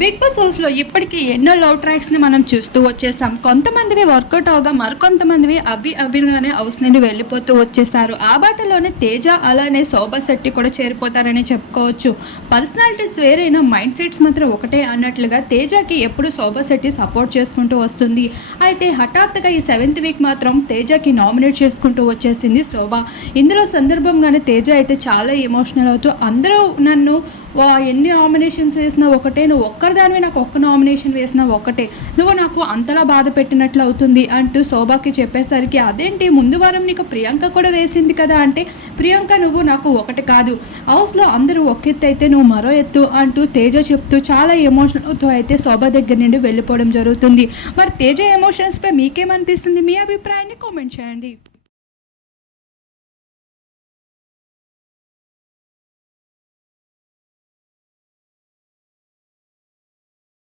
Big boss హౌస్లో ఇప్పటికీ ఎన్నో లవ్ ట్రాక్స్ని మనం చూస్తూ వచ్చేసాం. కొంతమందివి వర్కౌట్ అవగా మరికొంతమందివి అవి అవిగానే హౌస్ నుండి వెళ్ళిపోతూ వచ్చేసారు. ఆ బాటలోనే తేజ అలానే శోభా శెట్టి కూడా చేరిపోతారని చెప్పుకోవచ్చు. పర్సనాలిటీస్ వేరైనా మైండ్ సెట్స్ మాత్రం ఒకటే అన్నట్లుగా తేజకి ఎప్పుడు శోభా శెట్టి సపోర్ట్ చేసుకుంటూ వస్తుంది. అయితే హఠాత్తుగా ఈ సెవెంత్ వీక్ మాత్రం తేజకి నామినేట్ చేసుకుంటూ వచ్చేసింది శోభ. ఇందులో సందర్భంగానే తేజ అయితే చాలా ఎమోషనల్ అవుతూ అందరూ నన్ను ఎన్ని నామినేషన్స్ వేసినా ఒకటే నువ్వు ఒక్కరిదానివి నాకు ఒక్క నామినేషన్ వేసినా ఒకటే. నువ్వు నాకు అంతలా బాధ పెట్టినట్లు అవుతుంది అంటూ శోభాకి చెప్పేసరికి అదేంటి? ముందు వారం నీకు ప్రియాంక కూడా వేసింది కదా అంటే ప్రియాంక నువ్వు నాకు ఒకటి కాదు. హౌస్లో అందరూ ఒక ఎత్తు అయితే నువ్వు మరో ఎత్తు అంటూ తేజ చెప్తూ చాలా ఎమోషనల్తో అయితే శోభ దగ్గర నుండి వెళ్ళిపోవడం జరుగుతుంది. మరి తేజ ఎమోషన్స్పై మీకేమనిపిస్తుంది? మీ అభిప్రాయాన్ని కామెంట్ చేయండి.